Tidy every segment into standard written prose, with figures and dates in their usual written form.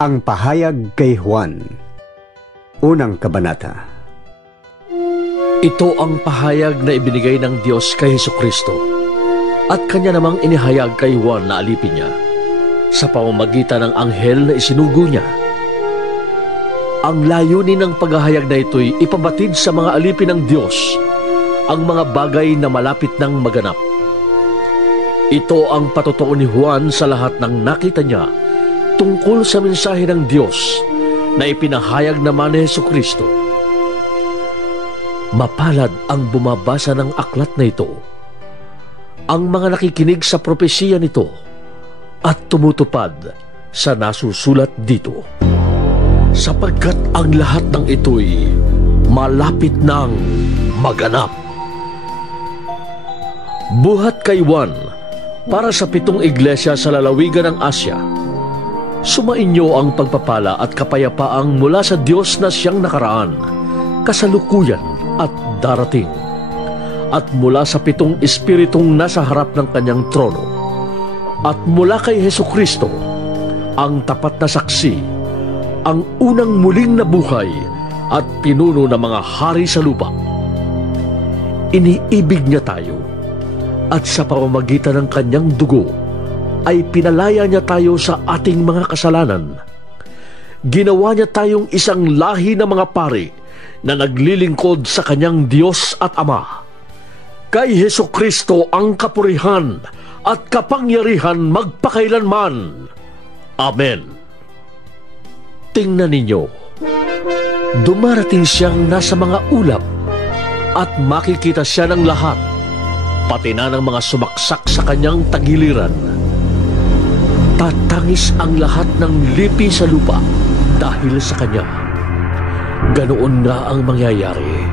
Ang pahayag kay Juan. Unang kabanata. Ito ang pahayag na ibinigay ng Diyos kay Hesukristo at kanya namang inihayag kay Juan na alipin niya sa pamamagitan ng anghel na isinugo niya. Ang layunin ng paghahayag na ito'y ipabatid sa mga alipin ng Diyos ang mga bagay na malapit ng maganap. Ito ang patotoo ni Juan sa lahat ng nakita niya tungkol sa mensahe ng Diyos na ipinahayag naman ni Hesukristo. Mapalad ang bumabasa ng aklat na ito, ang mga nakikinig sa propesiya nito at tumutupad sa nasusulat dito, sapagkat ang lahat ng ito'y malapit ng maganap. Buhat kay Juan para sa 7 iglesia sa lalawigan ng Asya. Sumainyo ang pagpapala at kapayapaang mula sa Diyos na siyang nakaraan, kasalukuyan at darating, at mula sa 7 espiritong nasa harap ng kanyang trono, at mula kay Hesukristo, ang tapat na saksi, ang unang muling nabuhay at pinuno ng mga hari sa lupa. Iniibig niya tayo, at sa pamamagitan ng kanyang dugo ay pinalaya niya tayo sa ating mga kasalanan. Ginawa niya tayong isang lahi ng mga pari na naglilingkod sa kanyang Diyos at Ama. Kay Hesukristo ang kapurihan at kapangyarihan magpakailanman. Amen. Tingnan ninyo, dumarating siyang nasa mga ulap at makikita siya ng lahat, pati na ng mga sumaksak sa kanyang tagiliran. Tatangis ang lahat ng lipi sa lupa dahil sa kanya. Ganoon nga ang mangyayari.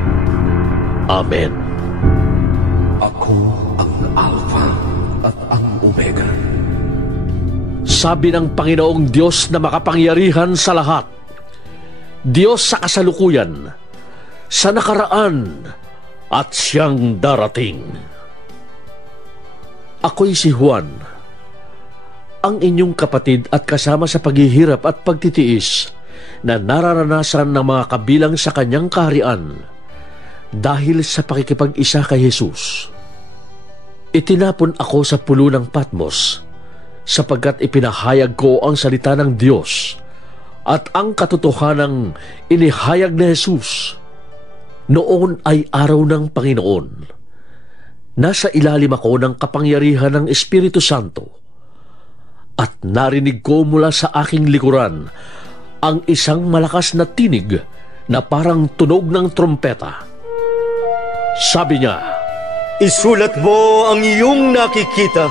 Amen. Ako ang Alpha at ang Omega. Sabi ng Panginoong Diyos na makapangyarihan sa lahat, Diyos sa kasalukuyan, sa nakaraan, at siyang darating. Ako'y si Juan, ang inyong kapatid at kasama sa paghihirap at pagtitiis na nararanasan ng mga kabilang sa kanyang kaharian dahil sa pakikipag-isa kay Jesus. Itinapon ako sa pulo ng Patmos sapagkat ipinahayag ko ang salita ng Diyos at ang katotohanang inihayag ni Jesus. Noon ay araw ng Panginoon. Nasa ilalim ako ng kapangyarihan ng Espiritu Santo at narinig ko mula sa aking likuran ang isang malakas na tinig na parang tunog ng trompeta. Sabi niya, "Isulat mo ang iyong nakikita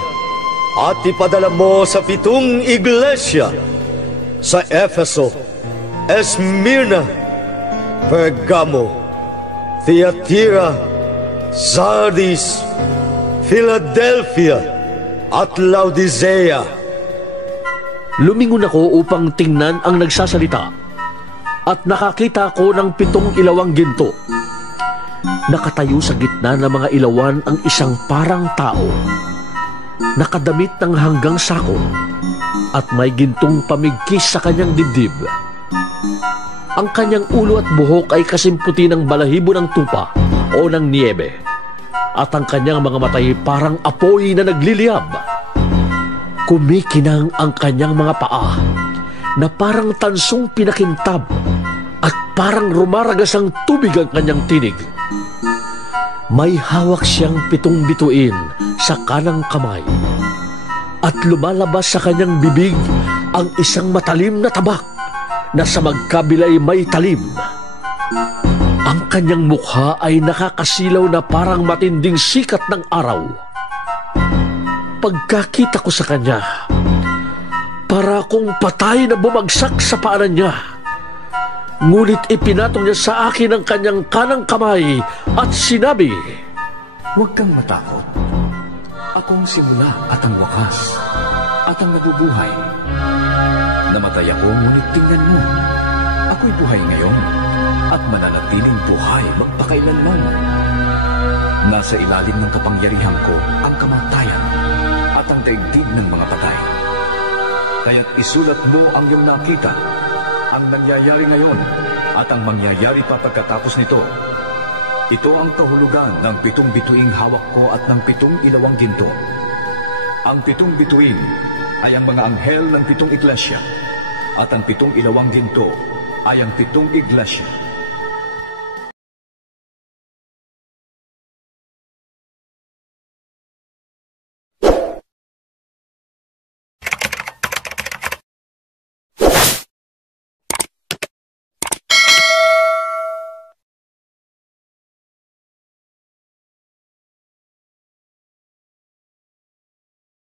at ipadala mo sa 7 iglesia, sa Efeso, Esmirna, Pergamo, Thyatira, Sardis, Philadelphia, at Laodicea." Lumingon ako upang tingnan ang nagsasalita at nakakita ko ng 7 ilawang ginto. Nakatayo sa gitna ng mga ilawan ang isang parang tao, nakadamit ng hanggang sako at may gintong pamigkis sa kanyang dibdib. Ang kanyang ulo at buhok ay kasimputi ng balahibo ng tupa o ng niebe, at ang kanyang mga matay parang apoy na nagliliyab. Kumikinang ang kanyang mga paa na parang tansong pinakintab at parang rumaragas ang tubig ang kanyang tinig. May hawak siyang 7 bituin sa kanang kamay at lumalabas sa kanyang bibig ang isang matalim na tabak na sa magkabilay may talim. Ang kanyang mukha ay nakakasilaw na parang matinding sikat ng araw. Pagkakita ko sa kanya, para akong patay na bumagsak sa paanan niya. Ngunit ipinatong niya sa akin ang kanyang kanang kamay at sinabi, "Huwag kang matakot. Ako ang simula at ang wakas at ang nabubuhay. Namatay ako, ngunit tingnan mo. Ako'y buhay ngayon at mananatiling buhay magpakailanman. Nasa ilalim ng kapangyarihan ko ang kamatayan at ang daigdig ng mga patay. Kaya't isulat mo ang iyong nakita, ang nangyayari ngayon at ang mangyayari pa pagkatapos nito. Ito ang kahulugan ng 7 bituing hawak ko at ng 7 ilawang ginto. Ang 7 bituin ay ang mga anghel ng 7 iglesia, at ang 7 ilawang ginto ay ang 7 iglesia.